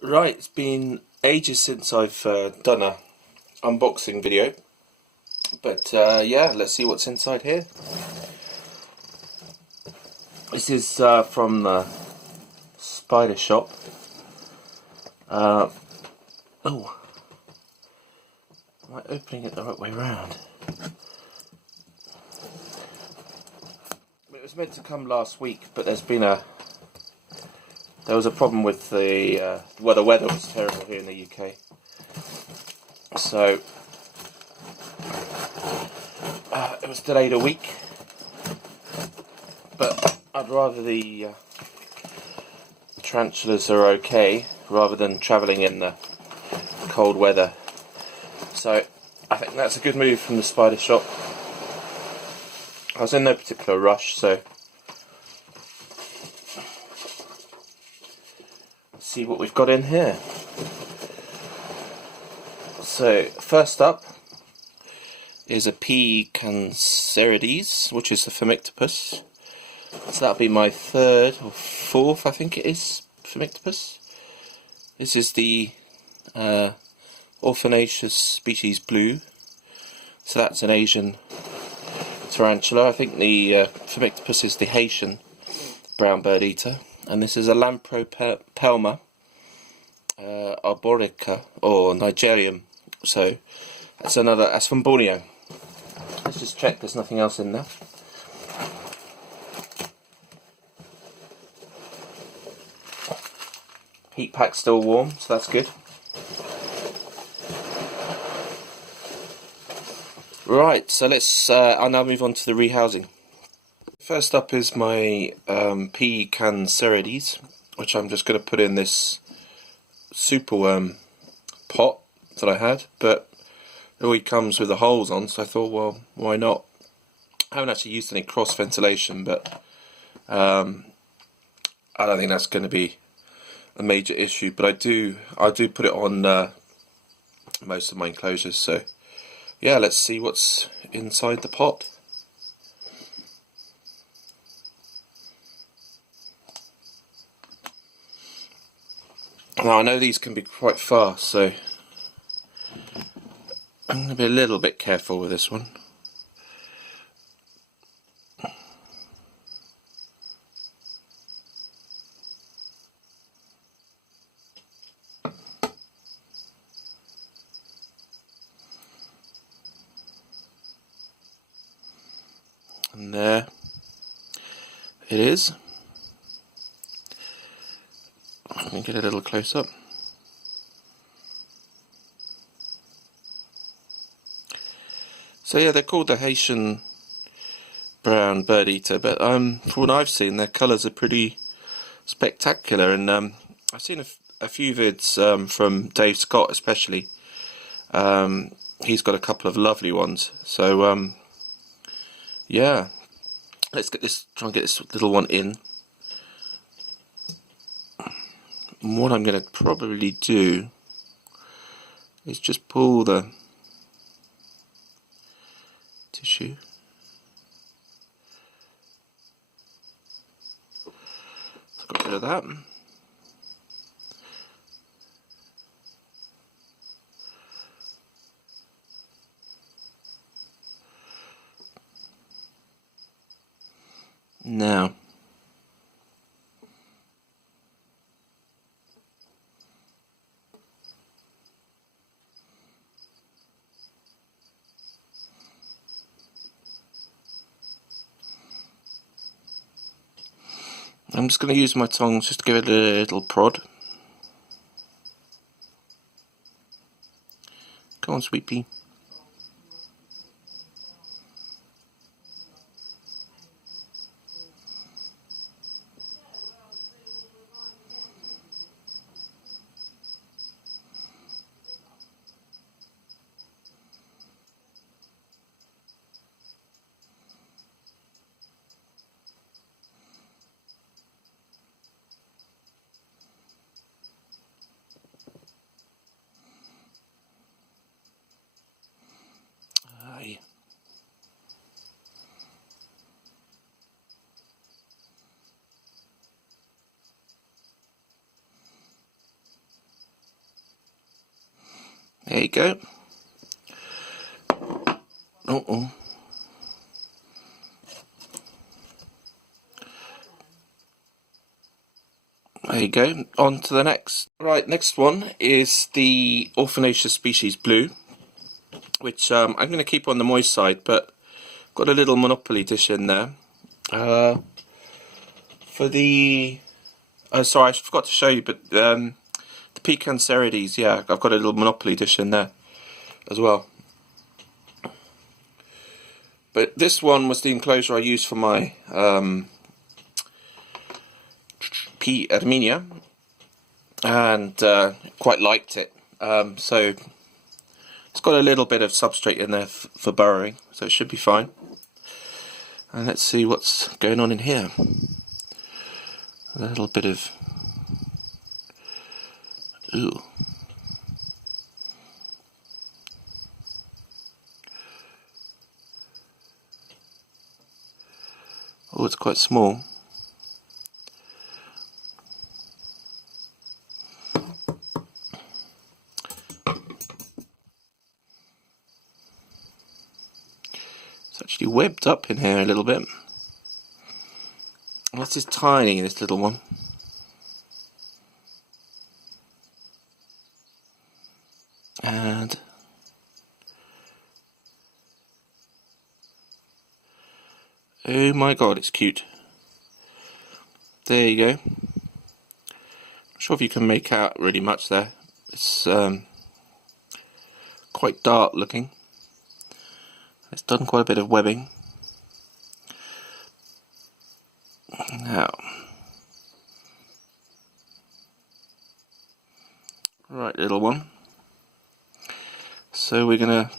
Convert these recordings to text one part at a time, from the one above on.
Right, it's been ages since I've done a unboxing video, but yeah, let's see what's inside here. This is from the Spidershop. Oh, am I opening it the right way around? It was meant to come last week, but there was a problem with the weather was terrible here in the UK, so it was delayed a week. But I'd rather the tarantulas are okay rather than travelling in the cold weather. So I think that's a good move from the Spidershop. I was in no particular rush, so let's see what we've got in here. So first up is a P. Cancerides, which is the Phimictopus. So that'll be my third or fourth, I think it is, Phimictopus. This is the orphanaceous species blue. So that's an Asian tarantula. I think the Phimictopus is the Haitian brown bird eater. And this is a Lampropelma arborica, or Nigerrimum. So that's from Borneo. Let's just check there's nothing else in there. Heat pack's still warm, so that's good. Right, so I'll now move on to the rehousing. First up is my P. Cancerides, which I'm just going to put in this superworm pot that I had, but it already comes with the holes on, so I thought, well, why not? I haven't actually used any cross ventilation, but I don't think that's going to be a major issue. But I do put it on most of my enclosures, so yeah, let's see what's inside the pot. Now I know these can be quite fast, so I'm going to be a little bit careful with this one. And there it is. Let me get a little close up. So yeah, they're called the Haitian brown bird eater, but from what I've seen, their colours are pretty spectacular, and I've seen a few vids from Dave Scott especially. He's got a couple of lovely ones, so yeah, let's try and get this little one in. And what I'm going to probably do is just pull the tissue. So got rid of that. Now, I'm just going to use my tongs just to give it a little prod. Come on, sweet pea. There you go. Uh-oh. There you go. On to the next. Right, next one is the Orphanaceous species blue, which I'm going to keep on the moist side, but got a little Monopoly dish in there. For the... Oh, sorry, I forgot to show you, but the P. Cancerides, yeah, I've got a little Monopoly dish in there as well. But this one was the enclosure I used for my P. Armenia, and quite liked it. So it's got a little bit of substrate in there for burrowing, so it should be fine. And let's see what's going on in here. A little bit of... Ooh. Oh, it's quite small. It's actually webbed up in here a little bit. This is tiny, this little one. And oh my god, it's cute. There you go. Not sure if you can make out really much there. It's quite dark looking. It's done quite a bit of webbing. Now, right, little one. So we're gonna,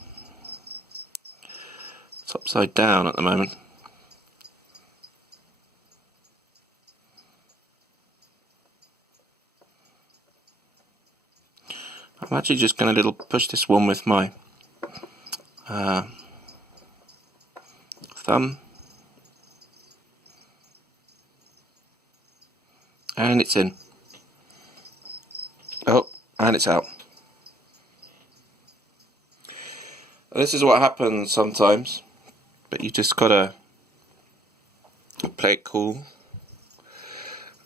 it's upside down at the moment. I'm actually just gonna push this one with my thumb, and it's in. Oh, and it's out. This is what happens sometimes, but you just gotta play it cool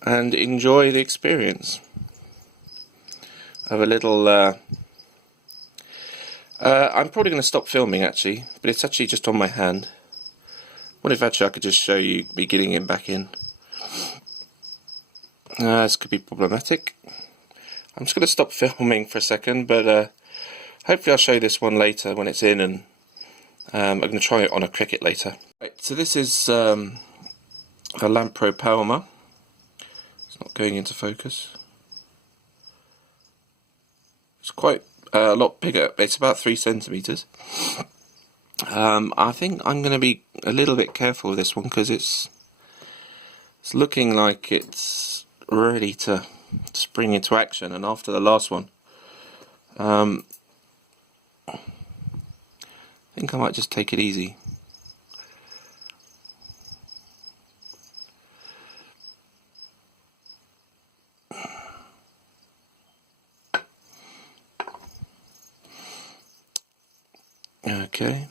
and enjoy the experience of a little I'm probably going to stop filming actually, but it's actually just on my hand. What if actually I could just show you me getting him back in? This could be problematic. I'm just going to stop filming for a second, but hopefully I'll show you this one later when it's in, and I'm going to try it on a cricket later. Right, so this is a Lampropelma. It's not going into focus. It's quite a lot bigger. It's about 3 centimeters. I think I'm going to be a little bit careful with this one because it's looking like it's ready to spring into action. And after the last one, I think I might just take it easy. Okay.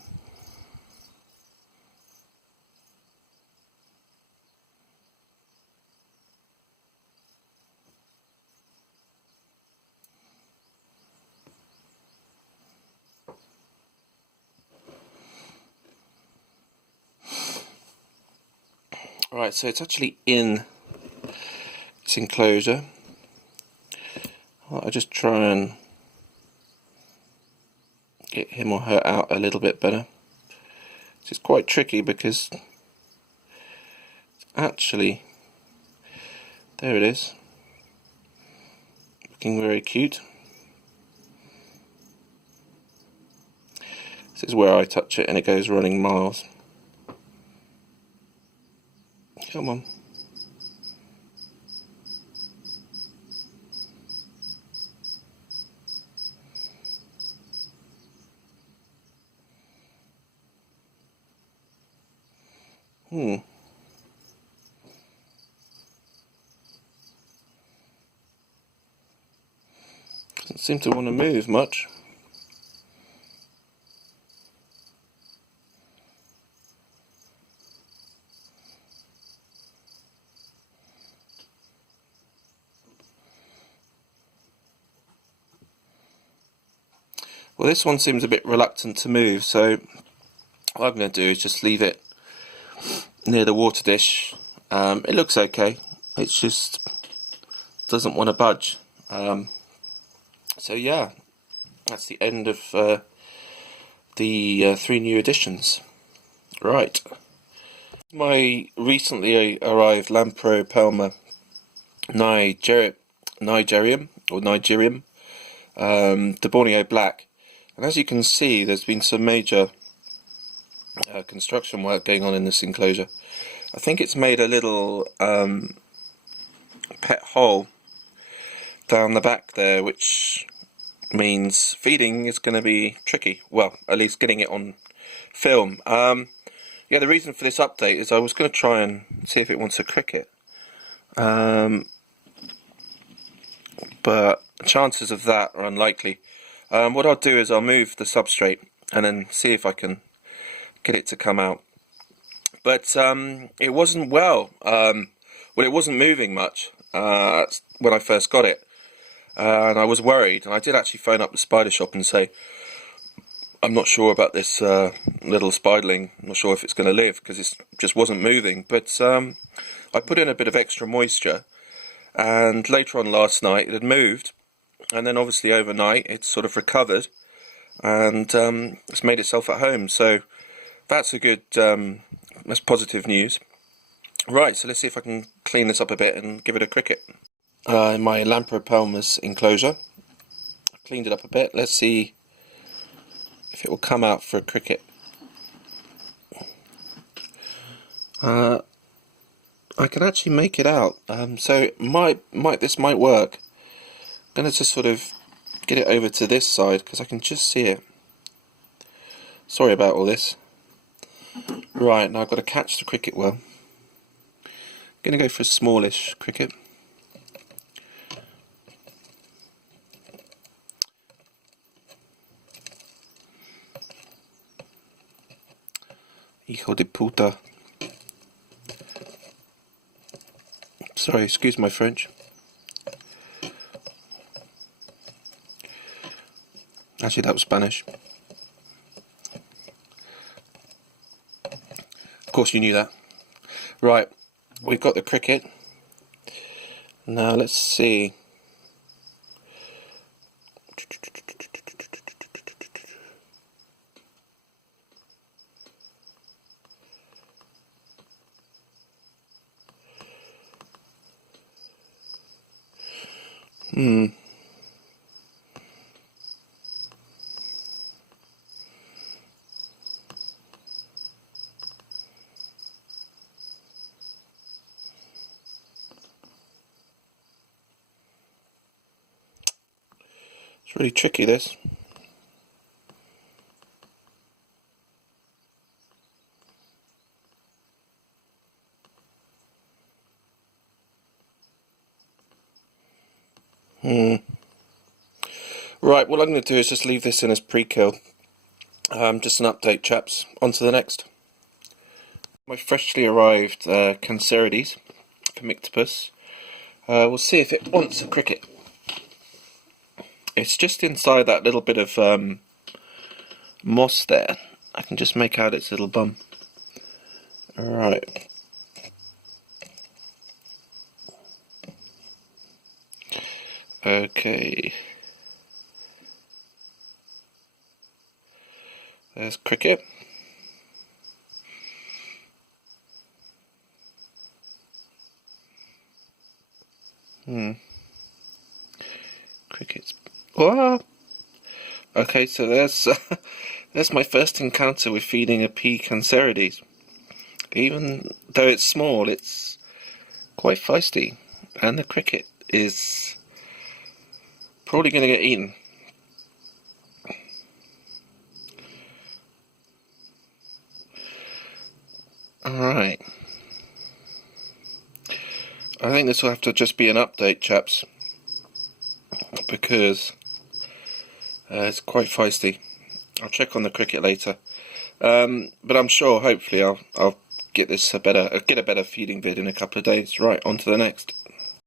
Right, so it's actually in its enclosure. I'll just try and get him or her out a little bit better. It's quite tricky because actually, there it is, looking very cute. This is where I touch it and it goes running miles. Come on. Doesn't seem to want to move much. Well, this one seems a bit reluctant to move, so what I'm going to do is just leave it near the water dish. It looks okay, it just doesn't want to budge. So yeah, that's the end of the 3 new additions. Right, my recently arrived Lampropelma Nigerrium, the Borneo Black, and as you can see, there's been some major construction work going on in this enclosure. I think it's made a little pet hole down the back there, which means feeding is going to be tricky. Well, at least getting it on film. Yeah, the reason for this update is I was going to try and see if it wants a cricket, but chances of that are unlikely. What I'll do is I'll move the substrate and then see if I can get it to come out. But it wasn't well, it wasn't moving much when I first got it, and I was worried, and I did actually phone up the Spidershop and say, I'm not sure about this little spiderling, I'm not sure if it's going to live, because it just wasn't moving. But I put in a bit of extra moisture, and later on last night it had moved, and then obviously overnight it's sort of recovered, and it's made itself at home. So that's a good, that's positive news. Right, so let's see if I can clean this up a bit and give it a cricket. In my Lampropelma's enclosure, I've cleaned it up a bit. Let's see if it will come out for a cricket. I can actually make it out, so this might work. I'm going to just sort of get it over to this side because I can just see it. Sorry about all this. Right, now I've got to catch the cricket well. I'm going to go for a smallish cricket. Hijo de puta. Sorry, excuse my French. Actually, that was Spanish. Of course you knew that. Right, we've got the cricket. Now let's see. It's really tricky, this. Right, what I'm going to do is just leave this in as pre-kill. Just an update, chaps. On to the next. My freshly arrived Cancerides, Comictopus. We'll see if it wants a cricket. It's just inside that little bit of moss there. I can just make out its little bum. Alright. Okay. There's cricket. Crickets. Whoa! Okay, so there's my first encounter with feeding a P. Cancerides. Even though it's small, it's quite feisty, and the cricket is probably going to get eaten. Alright. I think this will have to just be an update, chaps, because it's quite feisty. I'll check on the cricket later, but I'm sure, hopefully, I'll get this get a better feeding vid in a couple of days. Right, on to the next.